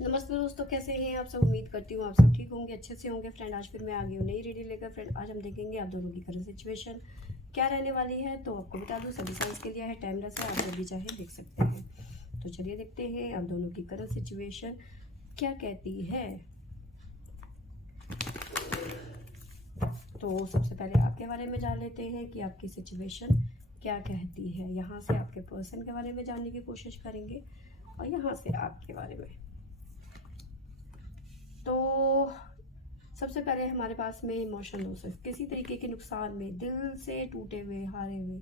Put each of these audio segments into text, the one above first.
नमस्ते दोस्तों, कैसे हैं आप सब। उम्मीद करती हूँ आप सब ठीक होंगे, अच्छे से होंगे। फ्रेंड, आज फिर मैं आ गई हूँ नई रीडिंग लेकर। फ्रेंड, आज हम देखेंगे आप दोनों की करंट सिचुएशन क्या रहने वाली है। तो आपको बता दूँ, सभी साइंस के लिए है, टाइमलेस है, आप जब भी चाहे देख सकते हैं। तो चलिए देखते हैं आप दोनों की करंट सिचुएशन क्या कहती है। तो सबसे पहले आपके बारे में जान लेते हैं कि आपकी सिचुएशन क्या कहती है। यहाँ से आपके पर्सन के बारे में जानने की कोशिश करेंगे और यहाँ से आपके बारे में। तो सबसे पहले हमारे पास में इमोशन लॉसेस, किसी तरीके के नुकसान में, दिल से टूटे हुए, हारे हुए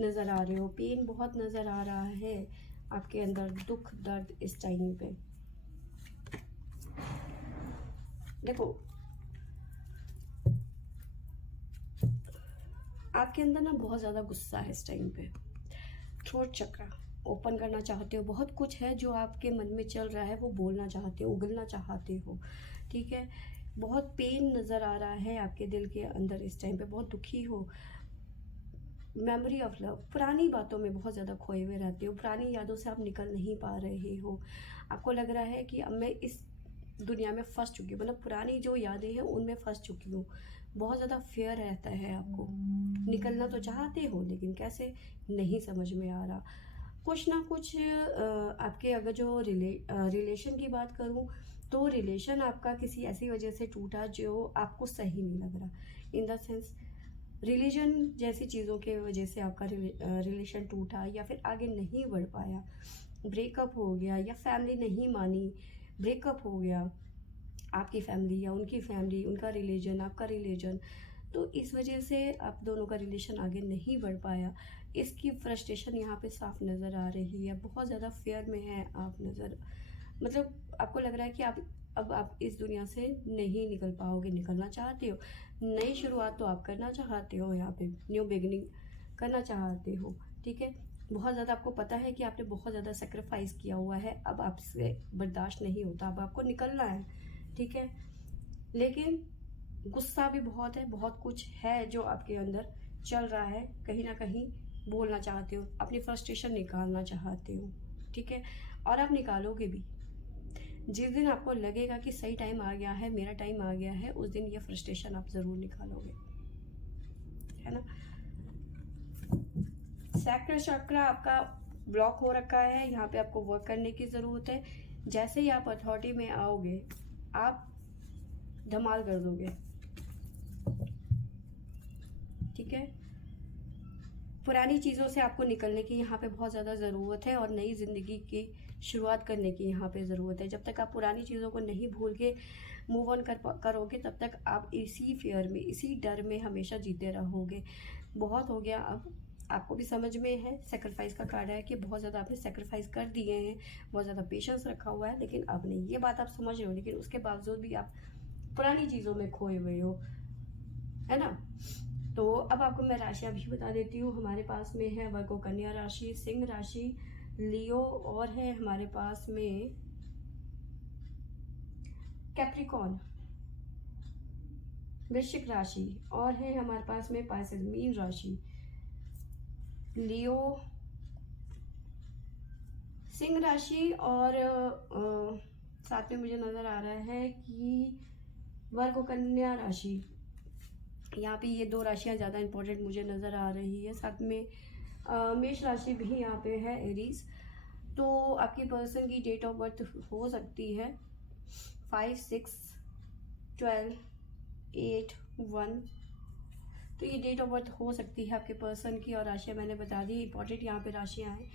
नज़र आ रहे हो। पेन बहुत नज़र आ रहा है आपके अंदर, दुख दर्द इस टाइम पे। देखो, आपके अंदर ना बहुत ज़्यादा गुस्सा है इस टाइम पे। थ्रोट चक्र ओपन करना चाहते हो, बहुत कुछ है जो आपके मन में चल रहा है, वो बोलना चाहते हो, उगलना चाहते हो। ठीक है, बहुत पेन नज़र आ रहा है आपके दिल के अंदर इस टाइम पे, बहुत दुखी हो। मेमोरी ऑफ लव, पुरानी बातों में बहुत ज़्यादा खोए हुए रहते हो, पुरानी यादों से आप निकल नहीं पा रहे हो। आपको लग रहा है कि अब मैं इस दुनिया में फंस चुकी हूँ, मतलब पुरानी जो यादें हैं उनमें फंस चुकी हूँ। बहुत ज़्यादा फेयर रहता है आपको, निकलना तो चाहते हो लेकिन कैसे, नहीं समझ में आ रहा। कुछ ना कुछ आपके, अगर जो रिलेशन की बात करूँ, तो रिलेशन आपका किसी ऐसी वजह से टूटा जो आपको सही नहीं लग रहा। इन द सेंस, रिलीजन जैसी चीज़ों के वजह से आपका रिलेशन टूटा या फिर आगे नहीं बढ़ पाया, ब्रेकअप हो गया या फैमिली नहीं मानी, ब्रेकअप हो गया। आपकी फैमिली या उनकी फैमिली, उनका रिलीजन, आपका रिलीजन, तो इस वजह से आप दोनों का रिलेशन आगे नहीं बढ़ पाया। इसकी फ्रस्ट्रेशन यहाँ पे साफ नज़र आ रही है, बहुत ज़्यादा फेयर में है आप नज़र, मतलब आपको लग रहा है कि अब आप इस दुनिया से नहीं निकल पाओगे। निकलना चाहते हो, नई शुरुआत तो आप करना चाहते हो, यहाँ पे न्यू बिगिनिंग करना चाहते हो। ठीक है, बहुत ज़्यादा आपको पता है कि आपने बहुत ज़्यादा सेक्रीफाइस किया हुआ है, अब आपसे बर्दाश्त नहीं होता, अब आपको निकलना है। ठीक है, लेकिन गुस्सा भी बहुत है, बहुत कुछ है जो आपके अंदर चल रहा है, कहीं ना कहीं बोलना चाहते हो, अपनी फ्रस्ट्रेशन निकालना चाहते हो। ठीक है, और आप निकालोगे भी। जिस दिन आपको लगेगा कि सही टाइम आ गया है, मेरा टाइम आ गया है, उस दिन ये फ्रस्ट्रेशन आप ज़रूर निकालोगे, है ना। सैक्र चक्र आपका ब्लॉक हो रखा है, यहाँ पे आपको वर्क करने की ज़रूरत है। जैसे ही आप अथॉरिटी में आओगे, आप धमाल कर दोगे। ठीक है, पुरानी चीज़ों से आपको निकलने की यहाँ पे बहुत ज़्यादा ज़रूरत है और नई ज़िंदगी की शुरुआत करने की यहाँ पे ज़रूरत है। जब तक आप पुरानी चीज़ों को नहीं भूल के मूव ऑन करोगे, तब तक आप इसी फियर में, इसी डर में हमेशा जीते रहोगे। बहुत हो गया अब, आपको भी समझ में है, सेक्रीफाइस का कार्ड है कि बहुत ज़्यादा आपने सेक्रीफाइस कर दिए हैं, बहुत ज़्यादा पेशेंस रखा हुआ है, लेकिन अब नहीं। ये बात आप समझ रहे हो, लेकिन उसके बावजूद भी आप पुरानी चीज़ों में खोए हुए हो, है ना। तो अब आपको मैं राशियां भी बता देती हूँ। हमारे पास में है वर्गो कन्या राशि, सिंह राशि, लियो, और है हमारे पास में कैप्रिकॉन वृश्चिक राशि, और है हमारे पास में पाइसेस मीन राशि। लियो, सिंह राशि और साथ में मुझे नजर आ रहा है कि वर्गो कन्या राशि। यहाँ पे ये दो राशियाँ ज़्यादा इंपॉर्टेंट मुझे नज़र आ रही है। साथ में मेष राशि भी यहाँ पे है, एरीज। तो आपकी पर्सन की डेट ऑफ बर्थ हो सकती है 5, 6, 12, 8, 1। तो ये डेट ऑफ बर्थ हो सकती है आपके पर्सन की। और राशियाँ मैंने बता दी, इंपॉर्टेंट यहाँ पे राशियाँ हैं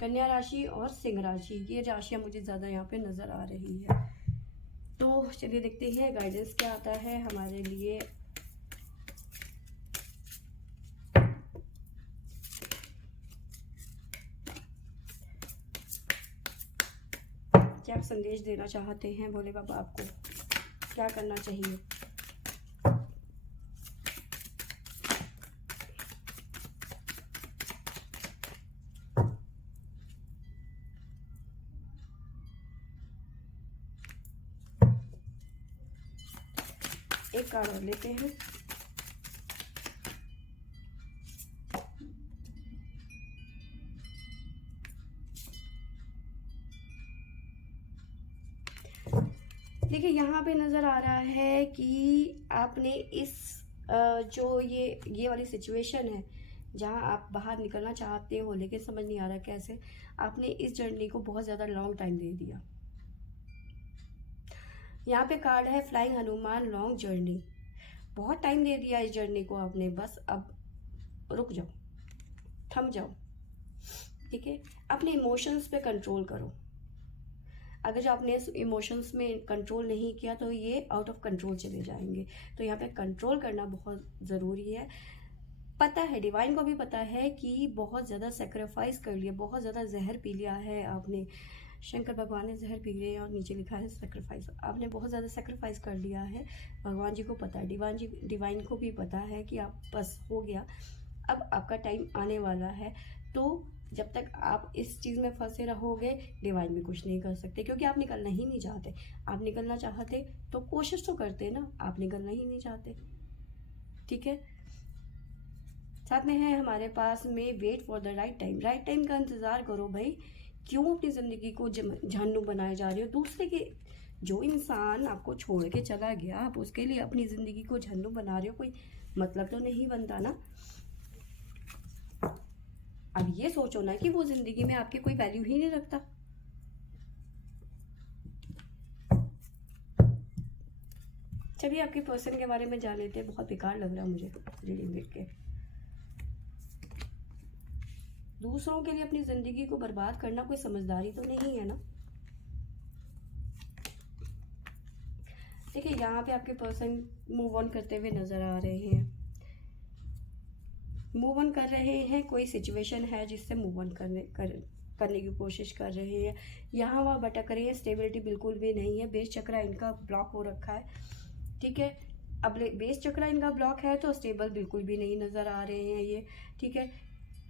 कन्या राशि और सिंह राशि, ये राशियाँ मुझे ज़्यादा यहाँ पे नज़र आ रही है। तो चलिए देखते हैं गाइडेंस क्या आता है हमारे लिए। क्या आप संदेश देना चाहते हैं भोले बाबा, आपको क्या करना चाहिए। एक कार्ड और लेते हैं। देखिए यहाँ पे नज़र आ रहा है कि आपने इस जो ये वाली सिचुएशन है जहाँ आप बाहर निकलना चाहते हो लेकिन समझ नहीं आ रहा कैसे, आपने इस जर्नी को बहुत ज़्यादा लॉन्ग टाइम दे दिया। यहाँ पे कार्ड है फ्लाइंग हनुमान, लॉन्ग जर्नी। बहुत टाइम दे दिया इस जर्नी को आपने, बस अब रुक जाओ, थम जाओ। ठीक है, अपने इमोशंस पे कंट्रोल करो। अगर जो आपने इमोशंस में कंट्रोल नहीं किया तो ये आउट ऑफ कंट्रोल चले जाएंगे। तो यहाँ पे कंट्रोल करना बहुत ज़रूरी है। पता है, डिवाइन को भी पता है कि बहुत ज़्यादा सेक्रीफाइस कर लिया, बहुत ज़्यादा जहर पी लिया है आपने। शंकर भगवान ने जहर पी लिया और नीचे लिखा है सेक्रीफाइस। आपने बहुत ज़्यादा सेक्रीफाइस कर लिया है, भगवान जी को पता है, डिवाइन को भी पता है कि आप बस हो गया, अब आपका टाइम आने वाला है। तो जब तक आप इस चीज़ में फंसे रहोगे, डिवाइन भी कुछ नहीं कर सकते, क्योंकि आप निकलना ही नहीं चाहते। आप निकलना चाहते तो कोशिश तो करते ना, आप निकलना ही नहीं चाहते। ठीक है, साथ में है हमारे पास में wait for the right time. Right time का इंतज़ार करो भाई। क्यों अपनी ज़िंदगी को झन्नू बनाए जा रहे हो? दूसरे के, जो इंसान आपको छोड़ के चला गया, आप उसके लिए अपनी ज़िंदगी को झन्नू बना रहे हो, कोई मतलब तो नहीं बनता ना। अब ये सोचो ना कि वो ज़िंदगी में आपकी कोई वैल्यू ही नहीं रखता। चलिए आपके पर्सन के बारे में जान लेते हैं। बहुत बेकार लग रहा है मुझे रीडिंग देख के। दूसरों के लिए अपनी ज़िंदगी को बर्बाद करना कोई समझदारी तो नहीं है ना। देखिए यहाँ पे आपके पर्सन मूव ऑन करते हुए नज़र आ रहे हैं। मूव ऑन कर रहे हैं, कोई सिचुएशन है जिससे मूव ऑन करने की कोशिश कर रहे हैं। यहाँ वहाँ भटक रहे हैं, स्टेबिलिटी बिल्कुल भी नहीं है। बेस चक्रा इनका ब्लॉक हो रखा है। ठीक है, अब बेस चक्रा इनका ब्लॉक है तो स्टेबल बिल्कुल भी नहीं नज़र आ रहे हैं ये। ठीक है,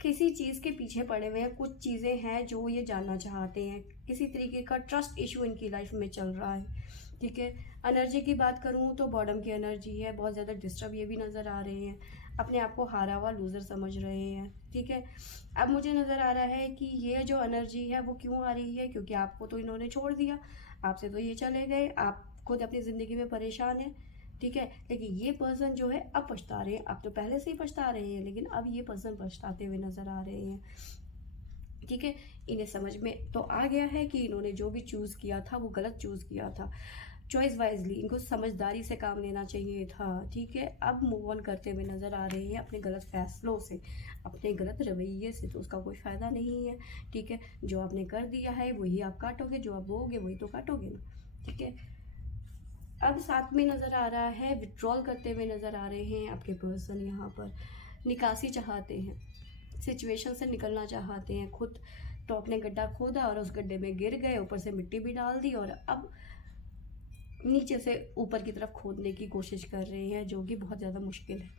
किसी चीज़ के पीछे पड़े हुए हैं, कुछ चीज़ें हैं जो ये जानना चाहते हैं। किसी तरीके का ट्रस्ट इशू इनकी लाइफ में चल रहा है। ठीक है, एनर्जी की बात करूँ तो बॉटम की एनर्जी है, बहुत ज़्यादा डिस्टर्ब ये भी नज़र आ रहे हैं। अपने आप को हारा हुआ लूज़र समझ रहे हैं। ठीक है, अब मुझे नज़र आ रहा है कि ये जो एनर्जी है वो क्यों आ रही है, क्योंकि आपको तो इन्होंने छोड़ दिया, आपसे तो ये चले गए, आप खुद अपनी ज़िंदगी में परेशान हैं। ठीक है, लेकिन ये पर्सन जो है अब पछता रहे हैं। अब तो पहले से ही पछता रहे हैं, लेकिन अब ये पर्सन पछताते हुए नज़र आ रहे हैं। ठीक है, इन्हें समझ में तो आ गया है कि इन्होंने जो भी चूज़ किया था वो गलत चूज़ किया था। चॉइस वाइजली, इनको समझदारी से काम लेना चाहिए था। ठीक है, अब मूव ऑन करते हुए नज़र आ रहे हैं अपने गलत फैसलों से, अपने गलत रवैये से। तो उसका कोई फ़ायदा नहीं है। ठीक है, जो आपने कर दिया है वही आप काटोगे, जो आप बोगे वही तो काटोगे ना। ठीक है, अब साथ में नज़र आ रहा है विड्रॉल करते हुए नज़र आ रहे हैं आपके पर्सन। यहाँ पर निकासी चाहते हैं, सिचुएशन से निकलना चाहते हैं। खुद तो अपने गड्ढा खोदा और उस गड्ढे में गिर गए, ऊपर से मिट्टी भी डाल दी और अब नीचे से ऊपर की तरफ खोदने की कोशिश कर रहे हैं, जो कि बहुत ज़्यादा मुश्किल है।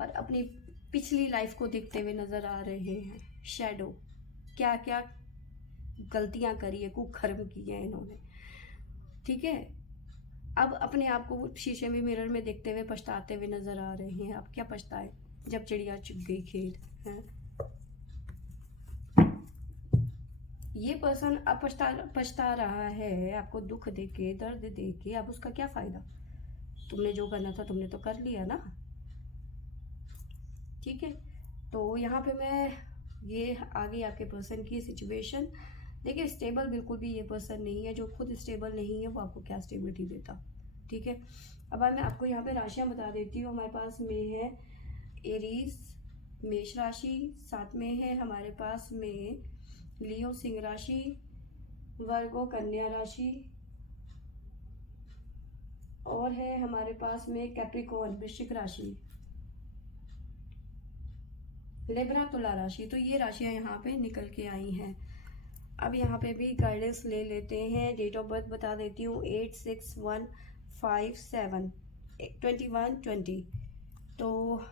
और अपनी पिछली लाइफ को देखते हुए नज़र आ रहे हैं। शैडो, क्या क्या गलतियां करी है, कुकर्म किए हैं इन्होंने। ठीक है, अब अपने आप को शीशे में, मिरर में देखते हुए पछताते हुए नज़र आ रहे हैं। अब क्या पछताए जब चिड़िया चुग गई खेत है। ये पर्सन अब पछता रहा है आपको दुख देके, दर्द देके। अब उसका क्या फ़ायदा? तुमने जो करना था तुमने तो कर लिया ना। ठीक है, तो यहाँ पे मैं ये आ गई आपके पर्सन की सिचुएशन। देखिए स्टेबल बिल्कुल भी ये पर्सन नहीं है। जो खुद स्टेबल नहीं है वो आपको क्या स्टेबिलिटी देता। ठीक है, अब मैं आपको यहाँ पे राशियाँ बता देती हूँ। हमारे पास में है एरीज मेष राशि, साथ में है हमारे पास में लियो सिंह राशि, वर्गो कन्या राशि, और है हमारे पास में कैप्रिकॉर्न वृश्चिक राशि, लिब्रा तुला राशि। तो ये राशियाँ यहाँ पे निकल के आई हैं। अब यहाँ पे भी गाइडेंस ले लेते हैं। डेट ऑफ बर्थ बता देती हूँ 8615/7/2120। तो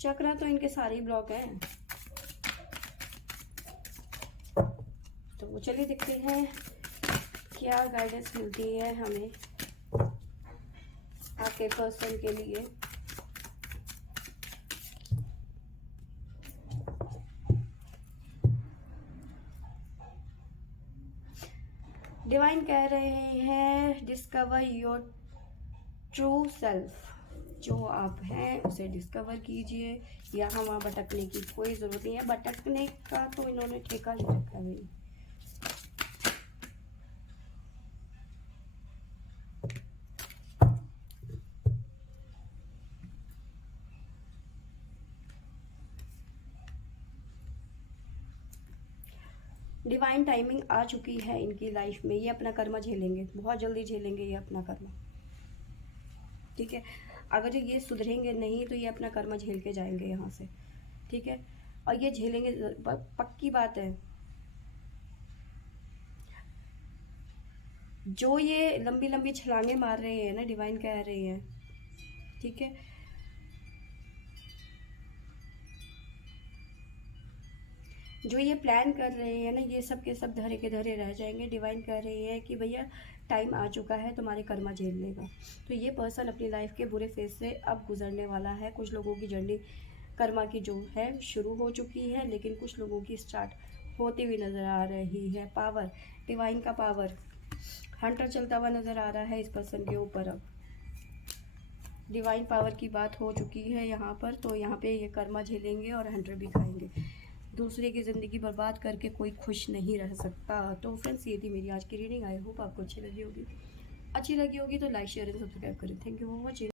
चक्रा तो इनके सारे ब्लॉक हैं। तो चलिए देखते हैं क्या गाइडेंस मिलती है हमें आपके पर्सन के लिए। डिवाइन कह रहे हैं डिस्कवर योर ट्रू सेल्फ। जो आप हैं उसे डिस्कवर कीजिए। यहाँ वहाँ भटकने की कोई ज़रूरत नहीं है। भटकने का तो इन्होंने ठेका ले रखा है। डिवाइन टाइमिंग आ चुकी है इनकी लाइफ में। ये अपना कर्मा झेलेंगे, बहुत जल्दी झेलेंगे ये अपना कर्मा। ठीक है, अगर ये सुधरेंगे नहीं तो ये अपना कर्मा झेल के जाएंगे यहाँ से। ठीक है, और ये झेलेंगे, पक्की बात है। जो ये लंबी लंबी छलांगे मार रहे हैं ना, डिवाइन कह रहे हैं, ठीक है, जो ये प्लान कर रहे हैं ना, ये सब के सब धरे के धरे रह जाएंगे। डिवाइन कह रही है कि भैया टाइम आ चुका है तुम्हारे कर्मा झेल लेगा। तो ये पर्सन अपनी लाइफ के बुरे फेज से अब गुजरने वाला है। कुछ लोगों की जर्नी कर्मा की जो है शुरू हो चुकी है, लेकिन कुछ लोगों की स्टार्ट होती हुई नज़र आ रही है। पावर, डिवाइन का पावर, हंटर चलता हुआ नज़र आ रहा है इस पर्सन के ऊपर। अब डिवाइन पावर की बात हो चुकी है यहाँ पर। तो यहाँ पे ये कर्मा झेलेंगे और हंटर भी खाएंगे। दूसरे की ज़िंदगी बर्बाद करके कोई खुश नहीं रह सकता। तो फ्रेंड्स, ये थी मेरी आज की रीडिंग। आई होप आपको अच्छी लगी होगी। अच्छी लगी होगी तो लाइक शेयर एंड सब्सक्राइब करें। Thank you for watching.